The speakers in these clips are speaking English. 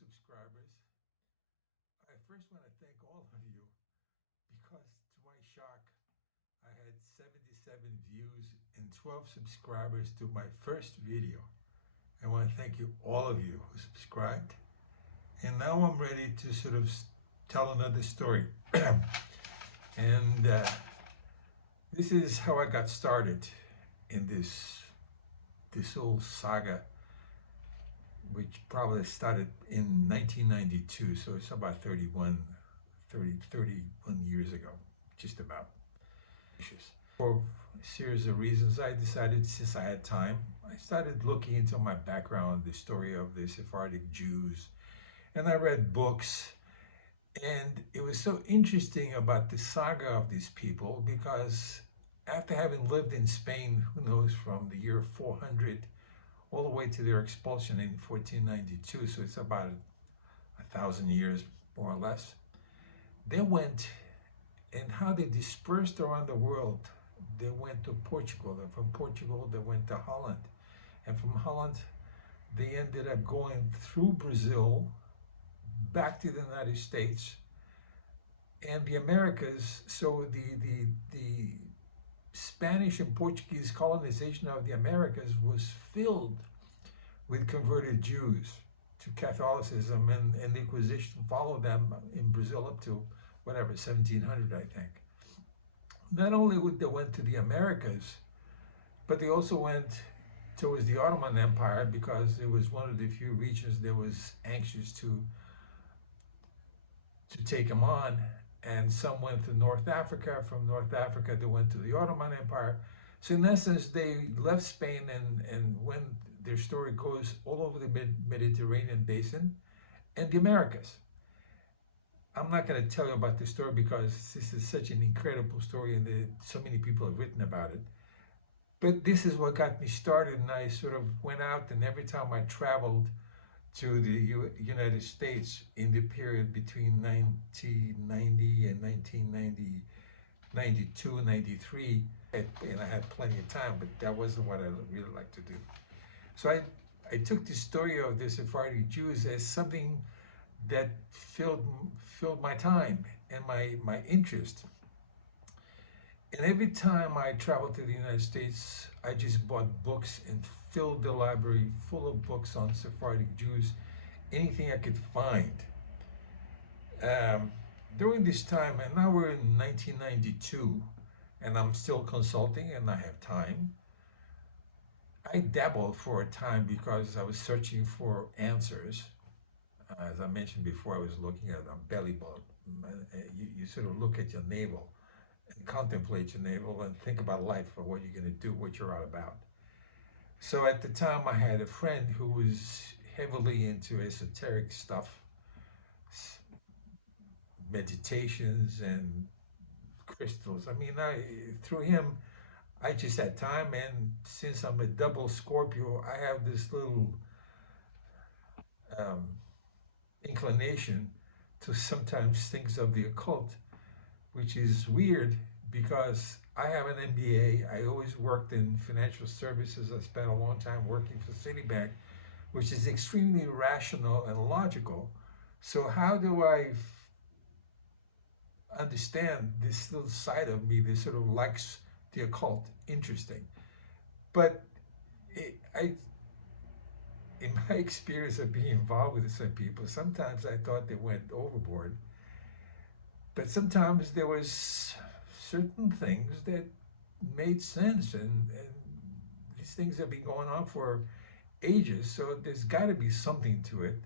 subscribers. I first want to thank all of you because, to my shock, I had 77 views and 12 subscribers to my first video. I want to thank you, all of you who subscribed. And now I'm ready to sort of tell another story. And this is how I got started in this whole saga, which probably started in 1992, so it's about 31 years ago, just about. For a series of reasons, I decided, since I had time, I started looking into my background, the story of the Sephardic Jews, and I read books. And it was so interesting about the saga of these people, because after having lived in Spain, who knows, from the year 400 all the way to their expulsion in 1492, so it's about 1,000 years more or less, they went, and how they dispersed around the world. They went to Portugal, and from Portugal they went to Holland, and from Holland they ended up going through Brazil back to the United States and the Americas. So the Spanish and Portuguese colonization of the Americas was filled with converted Jews to Catholicism, and the Inquisition followed them in Brazil up to whatever, 1700, I think. Not only they went to the Americas, but they also went towards the Ottoman Empire, because it was one of the few regions that was anxious to take them on. And some went to North Africa. From North Africa, they went to the Ottoman Empire. So in essence, they left Spain, and when their story goes all over the Mediterranean basin and the Americas. I'm not going to tell you about this story because this is such an incredible story, and so many people have written about it. But this is what got me started, and I sort of went out, and every time I traveled to the United States in the period between 1990 and 1992 and 93, and I had plenty of time, but that wasn't what I really liked to do. So I took the story of the Sephardic Jews as something that filled my time and my interest. And every time I traveled to the United States, I just bought books and filled the library full of books on Sephardic Jews, anything I could find. During this time, and now we're in 1992, and I'm still consulting and I have time, I dabbled for a time because I was searching for answers. As I mentioned before, I was looking at a belly button. You sort of look at your navel and contemplate your navel and think about life, or what you're going to do, what you're all about. So at the time, I had a friend who was heavily into esoteric stuff, meditations and crystals. I mean, through him, I just had time, and since I'm a double Scorpio, I have this little inclination to sometimes things of the occult, which is weird because I have an MBA. I always worked in financial services. I spent a long time working for Citibank, which is extremely rational and logical. So how do I understand this little side of me that sort of likes the occult? Interesting. But in my experience of being involved with some people, sometimes I thought they went overboard. But sometimes there was certain things that made sense, and these things have been going on for ages, so there's got to be something to it.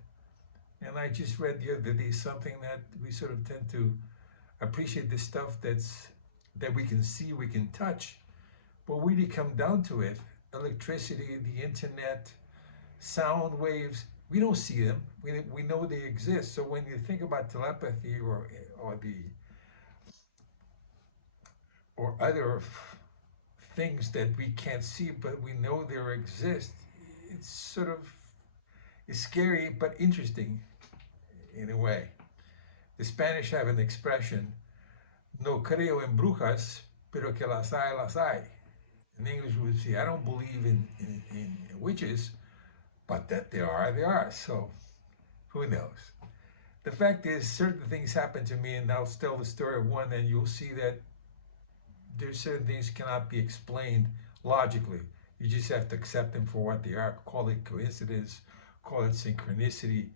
And I just read the other day something that we sort of tend to appreciate the stuff that we can see, we can touch, but when you come down to it, electricity, the internet, sound waves, we don't see them. We know they exist. So when you think about telepathy or other things that we can't see but we know they exist, it's sort of scary but interesting in a way. The Spanish have an expression, no creo en brujas, pero que las hay. In English we would say, I don't believe in witches, but that they are. So Who knows? The fact is, certain things happen to me, and I'll tell the story of one, and you'll see that there's certain things cannot be explained logically. You just have to accept them for what they are. Call it coincidence, call it synchronicity,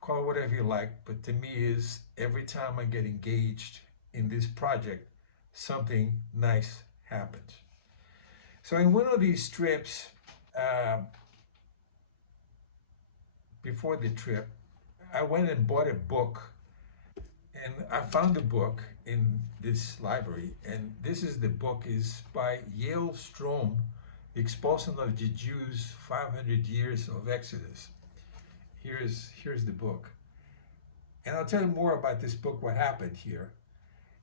call it whatever you like. But to me, is every time I get engaged in this project, something nice happens. So in one of these trips, uh, before the trip, I went and bought a book, and I found a book in this library, and this is the book is by Yale Strom, The Expulsion of the Jews, 500 Years of Exodus. Here's the book. And I'll tell you more about this book, what happened here.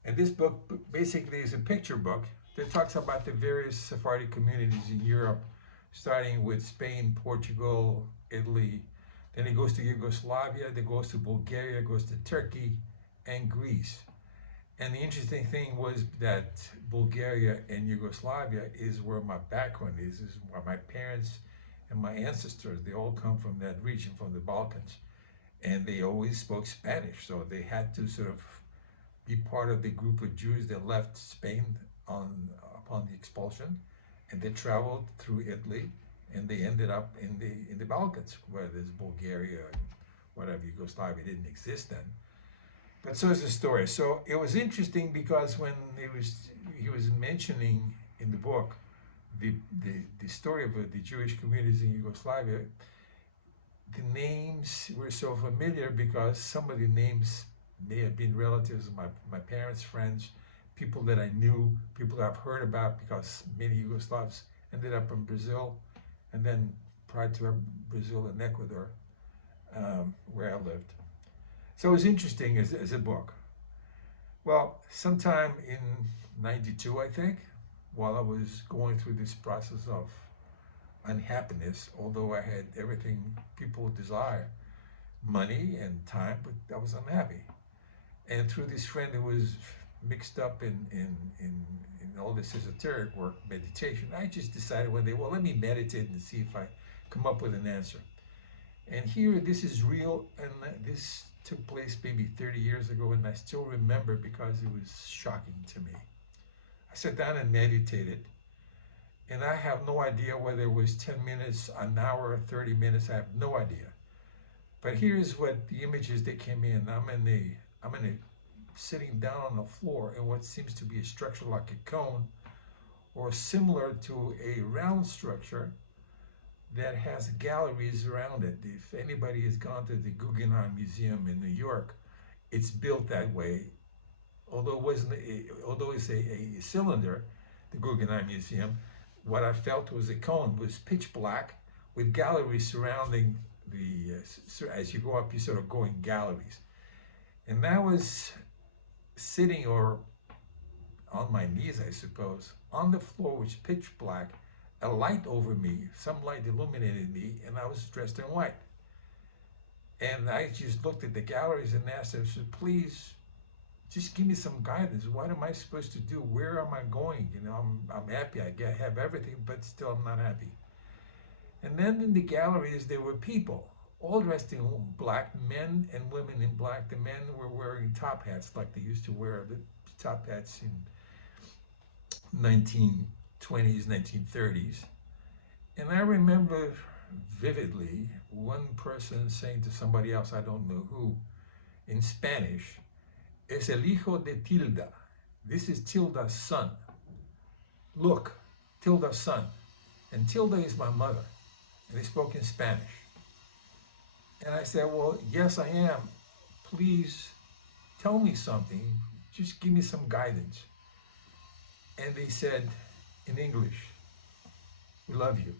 And this book basically is a picture book that talks about the various Sephardic communities in Europe, starting with Spain, Portugal, Italy. Then it goes to Yugoslavia, then goes to Bulgaria, goes to Turkey, and Greece. And the interesting thing was that Bulgaria and Yugoslavia is where my background is where my parents and my ancestors, they all come from that region, from the Balkans. And they always spoke Spanish, so they had to sort of be part of the group of Jews that left Spain upon the expulsion, and they traveled through Italy, and they ended up in the Balkans, where there's Bulgaria, whatever, Yugoslavia didn't exist then. But so is the story. So it was interesting because when he was mentioning in the book the story of the Jewish communities in Yugoslavia, the names were so familiar because some of the names may have been relatives of my parents' friends, people that I knew, people that I've heard about, because many Yugoslavs ended up in Brazil, and then prior to Brazil and Ecuador, where I lived. So it was interesting as a book. Well, sometime in '92, I think, while I was going through this process of unhappiness, although I had everything people desire, money and time, but I was unhappy. And through this friend who was mixed up in all this esoteric work, meditation, I just decided one day, well, let me meditate and see if I come up with an answer. And here, this is real, and this took place maybe 30 years ago, and I still remember because it was shocking to me. I sat down and meditated, and I have no idea whether it was 10 minutes, an hour, 30 minutes, I have no idea. But here's what the images that came in. I'm sitting down on the floor in what seems to be a structure like a cone, or similar to a round structure that has galleries around it. If anybody has gone to the Guggenheim Museum in New York, it's built that way. Although it's a cylinder, the Guggenheim Museum, what I felt was a cone, was pitch black with galleries surrounding as you go up, you sort of go in galleries. And I was sitting, or on my knees, I suppose, on the floor, which pitch black, a light over me, some light illuminated me, and I was dressed in white. And I just looked at the galleries and asked them, so please, just give me some guidance. What am I supposed to do? Where am I going? You know, I'm happy. I have everything, but still I'm not happy. And then in the galleries, there were people, all dressed in black, men and women in black. The men were wearing top hats like they used to wear the top hats in 1920s, 1930s. And I remember vividly one person saying to somebody else, I don't know who, in Spanish, es el hijo de Tilda. This is Tilda's son. Look, Tilda's son. And Tilda is my mother. And they spoke in Spanish. And I said, well, yes, I am. Please tell me something. Just give me some guidance. And they said in English, we love you.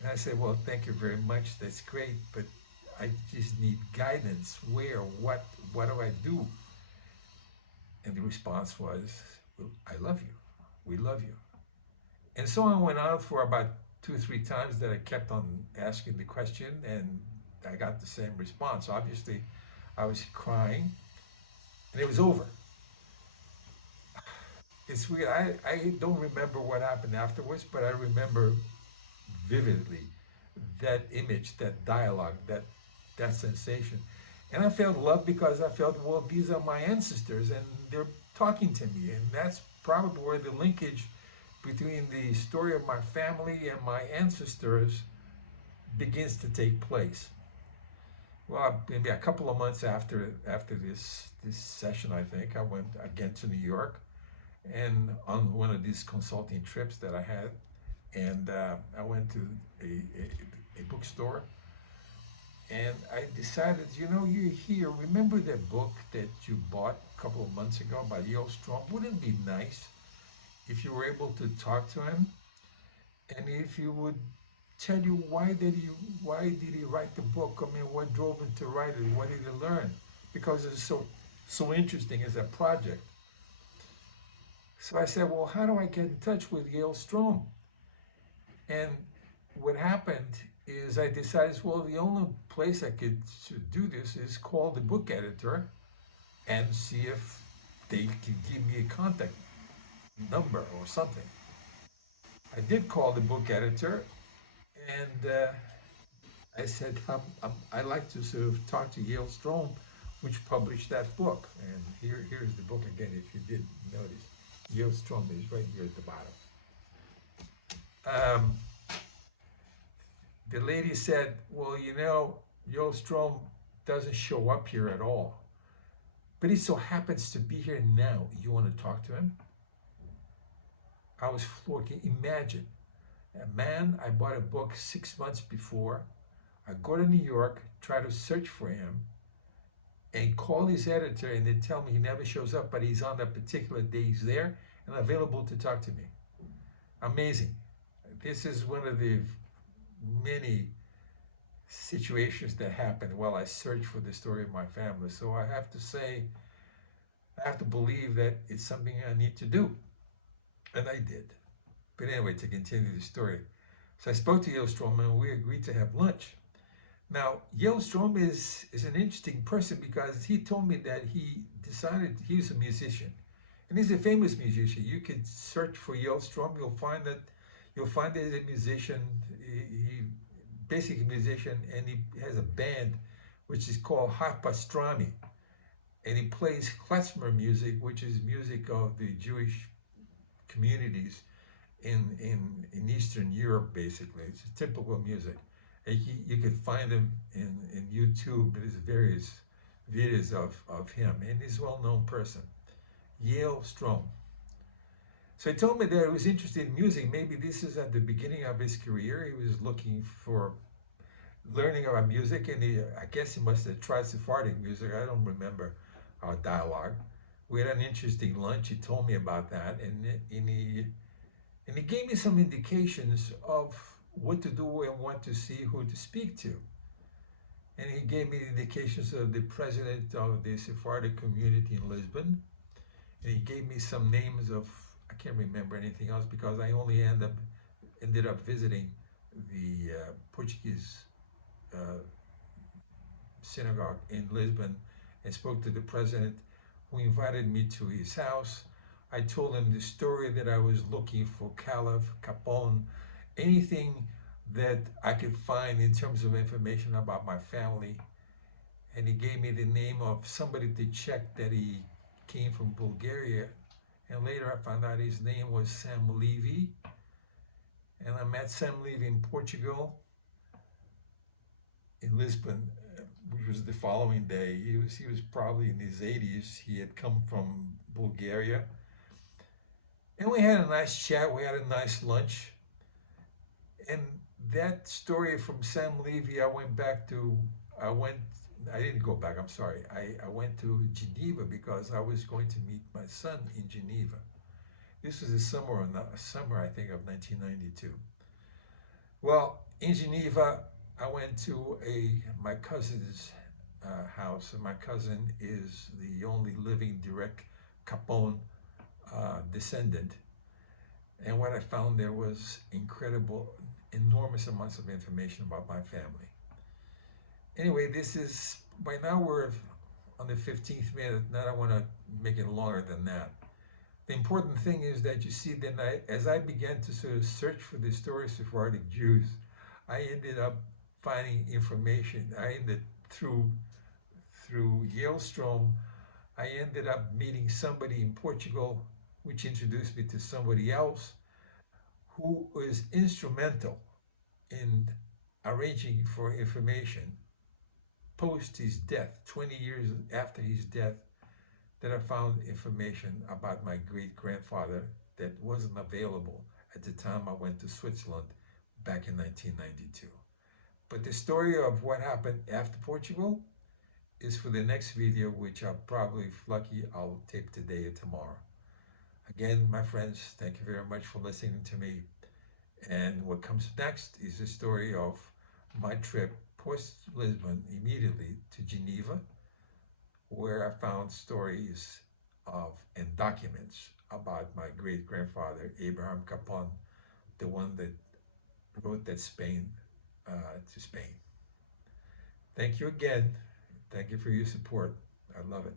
And I said, well, thank you very much. That's great. But I just need guidance. Where? What do I do? And the response was, well, I love you. We love you. And so I went on for about 2 or 3 times that I kept on asking the question, and I got the same response. Obviously, I was crying, and it was over. It's weird. I don't remember what happened afterwards, but I remember vividly that image, that dialogue, that that sensation. And I felt love because I felt, well, these are my ancestors and they're talking to me. And that's probably where the linkage between the story of my family and my ancestors begins to take place. Well, maybe a couple of months after this session, I think I went again to New York, and on one of these consulting trips that I had, and I went to a bookstore, and I decided, you're here. Remember that book that you bought a couple of months ago by Yale Strom? Wouldn't it be nice if you were able to talk to him, and if you would tell you why did he write the book? I mean, what drove him to write it? What did he learn? Because it's so interesting as a project. So I said, well, how do I get in touch with Yale Strom? And what happened is I decided, well, the only place I could do this is call the book editor and see if they could give me a contact number or something. I did call the book editor, and I said, I'd like to sort of talk to Yale Strom, which published that book. And here's the book again, if you didn't notice. Yale Strom is right here at the bottom. The lady said, well, Yale Strom doesn't show up here at all, but he so happens to be here now. You want to talk to him? I was floored. Imagine, a man, I bought a book 6 months before. I go to New York, try to search for him, and call his editor, and they tell me he never shows up, but he's on that particular day, he's there and available to talk to me. Amazing. This is one of the many situations that happened while I searched for the story of my family. So I have to say, I have to believe that it's something I need to do. And I did. But anyway, to continue the story. So I spoke to Yale Strom and we agreed to have lunch. Now, Yale Strom is an interesting person because he told me that he decided he was a musician. And he's a famous musician. You can search for Yale Strom, you'll find that he's a musician. He basically a musician, and he has a band which is called Pastrami. And he plays klezmer music, which is music of the Jewish communities in Eastern Europe, basically. It's typical music. And you can find him in YouTube. There's various videos of him, and he's a well-known person. Yale Strom. So he told me that he was interested in music. Maybe this is at the beginning of his career. He was looking for learning about music, and I guess he must have tried Sephardic music. I don't remember our dialogue. We had an interesting lunch. He told me about that, and he gave me some indications of what to do and what to see, who to speak to. And he gave me indications of the president of the Sephardic community in Lisbon. And he gave me some names of, I can't remember anything else because I only ended up visiting the Portuguese synagogue in Lisbon and spoke to the president, who invited me to his house. I told him the story that I was looking for Caliph, Capone, anything that I could find in terms of information about my family. And he gave me the name of somebody to check that he came from Bulgaria. And later I found out his name was Sam Levy. And I met Sam Levy in Portugal, in Lisbon, which was the following day. He was probably in his 80s. He had come from Bulgaria. And we had a nice chat. We had a nice lunch. And that story from Sam Levy, I didn't go back, I'm sorry. I went to Geneva because I was going to meet my son in Geneva. This was the summer, I think, of 1992. Well, in Geneva, I went to my cousin's house, and my cousin is the only living direct Capone descendant. And what I found there was enormous amounts of information about my family. Anyway, by now we're on the 15th minute, and I don't want to make it longer than that. The important thing is that you see that as I began to sort of search for the story of Sephardic Jews, I ended up finding information. I ended through Yale Strom, I ended up meeting somebody in Portugal, which introduced me to somebody else who was instrumental in arranging for information post his death, 20 years after his death, that I found information about my great grandfather that wasn't available at the time I went to Switzerland back in 1992. But the story of what happened after Portugal is for the next video, which I'll probably, if lucky, I'll tape today or tomorrow. Again, my friends, thank you very much for listening to me. And what comes next is the story of my trip post-Lisbon immediately to Geneva, where I found stories of and documents about my great-grandfather, Abraham Capon, the one that wrote that Spain to Spain. Thank you again. Thank you for your support. I love it.